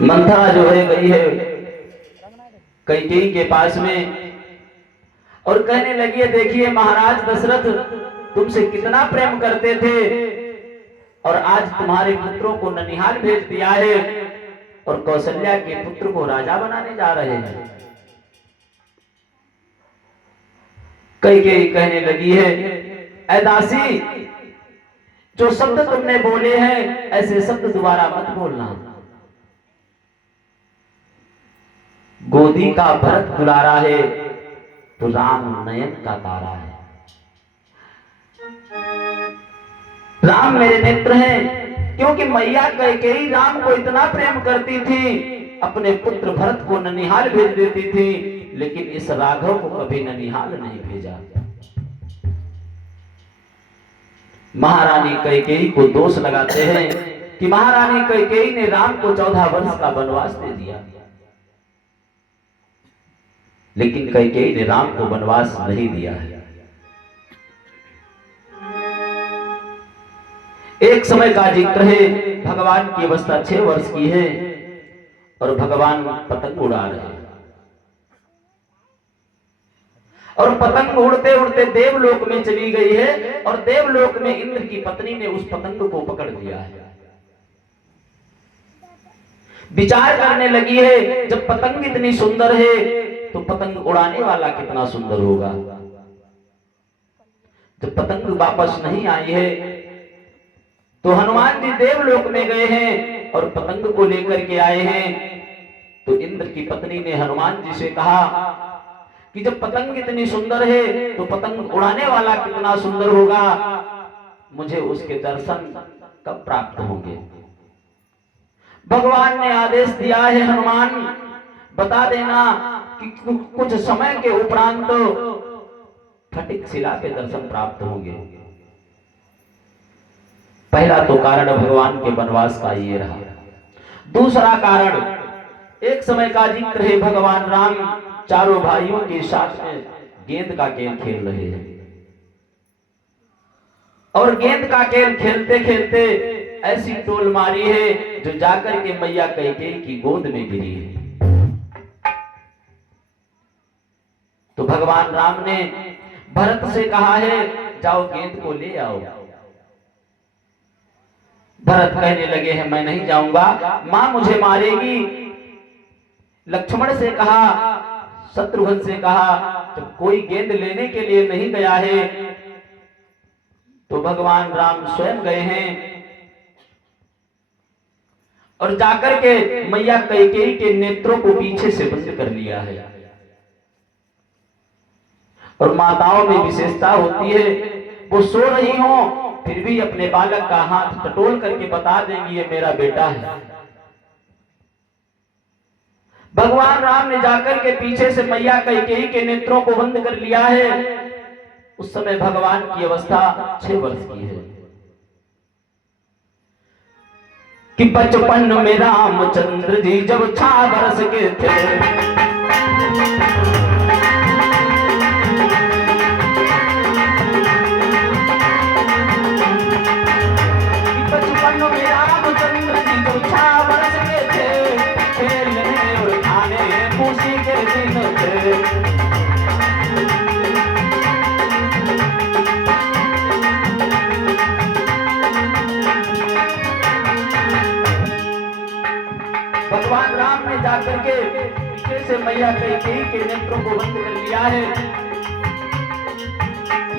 मंथरा जो है गई है कैकेयी के पास में और कहने लगी है, देखिए महाराज दशरथ तुमसे कितना प्रेम करते थे और आज तुम्हारे पुत्रों को ननिहाल भेज दिया है और कौशल्या के पुत्र को राजा बनाने जा रहे हैं। कैकेयी कहने लगी है, ऐ दासी, जो शब्द तुमने बोले हैं ऐसे शब्द दोबारा मत बोलना। गोदी का भरत दुलारा है तो राम नयन का तारा है। राम मेरे नेत्र हैं, क्योंकि मैया कैकेयी राम को इतना प्रेम करती थी, अपने पुत्र भरत को ननिहाल भेज देती थी, लेकिन इस राघव को कभी ननिहाल नहीं भेजा। महारानी कैकेयी को दोष लगाते हैं कि महारानी कैकेयी ने राम को 14 वर्ष का वनवास दे दिया, लेकिन कैकेयी ने राम को वनवास नहीं दिया है। एक समय का जिक्र है, भगवान की अवस्था 6 वर्ष की है और भगवान पतंग उड़ा रहे हैं और पतंग उड़ते उड़ते देवलोक में चली गई है और देवलोक में इंद्र की पत्नी ने उस पतंग को पकड़ लिया है। विचार करने लगी है, जब पतंग इतनी सुंदर है तो पतंग उड़ाने वाला कितना सुंदर होगा। जब पतंग वापस नहीं आई है तो हनुमान जी देवलोक में गए हैं और पतंग को लेकर के आए हैं। तो इंद्र की पत्नी ने हनुमान जी से कहा कि जब पतंग इतनी सुंदर है तो पतंग उड़ाने वाला कितना सुंदर होगा, मुझे उसके दर्शन कब प्राप्त होंगे। भगवान ने आदेश दिया है, हनुमान बता देना कि कुछ समय के उपरांत फटिक शिला के दर्शन प्राप्त होंगे। पहला तो कारण भगवान के वनवास का ये रहा। दूसरा कारण, एक समय का जिक्र है, भगवान राम चारों भाइयों के साथ में गेंद का खेल खेल रहे हैं और गेंद का खेल खेलते खेलते ऐसी टोल मारी है जो जाकर के मैया कैकेयी की गोद में गिरी है। तो भगवान राम ने भरत से कहा है, जाओ गेंद को ले आओ। भरत कहने लगे हैं, मैं नहीं जाऊंगा, मां मुझे मारेगी। लक्ष्मण से कहा, शत्रुघ्न से कहा, जब कोई गेंद लेने के लिए नहीं गया है तो भगवान राम स्वयं गए हैं और जाकर के मैया कैकेयी के नेत्रों को पीछे से बंद कर लिया है। और माताओं में विशेषता होती है, वो सो रही हो फिर भी अपने बालक का हाथ टटोल करके बता देंगी ये मेरा बेटा है। भगवान राम ने जाकर के पीछे से मैया कैकेयी के नेत्रों को बंद कर लिया है। उस समय भगवान की अवस्था 6 वर्ष की है कि बचपन में रामचंद्र जी जब 6 वर्ष के थे, भगवान राम ने जाकर के पीछे से मैया कैकेयी के नेत्रों को बंद कर लिया है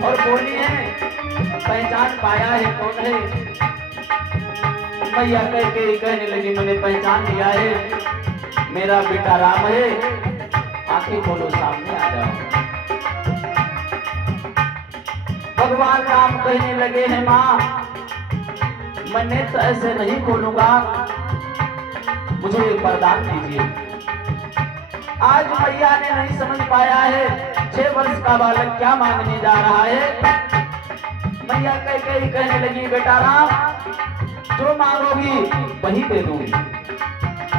और बोली है, पहचान पाया है कौन है। मैया कैकेयी कहने लगी, मैंने पहचान लिया है, मेरा बेटा राम है, आंखें खोलो सामने आ जाओ। भगवान राम कहने लगे हैं, मां मैं नेत्र ऐसे नहीं खोलूंगा, मुझे वरदान दीजिए। आज मैया ने नहीं समझ पाया है 6 वर्ष का बालक क्या मांगने जा रहा है। मैया कैकेयी कहने लगी, बेटा राम जो मांगोगी वही दे दूंगी।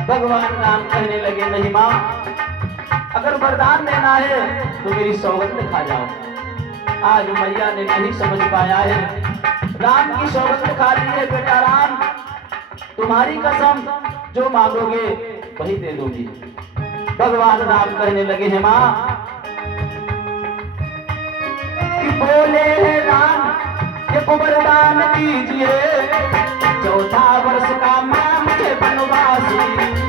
भगवान राम कहने लगे, नहीं मां, अगर वरदान देना है तो मेरी सौगंध खा जाओ। आज मैया ने नहीं समझ पाया है, राम की सौगंध खा ली है। बेटा राम तुम्हारी कसम, जो मांगोगे वही दे दूंगी। भगवान राम कहने लगे हैं माँ कि बोले राम ये वरदान दीजिए, चौथा वर्ष का मां मुझे वनवास दीजिए।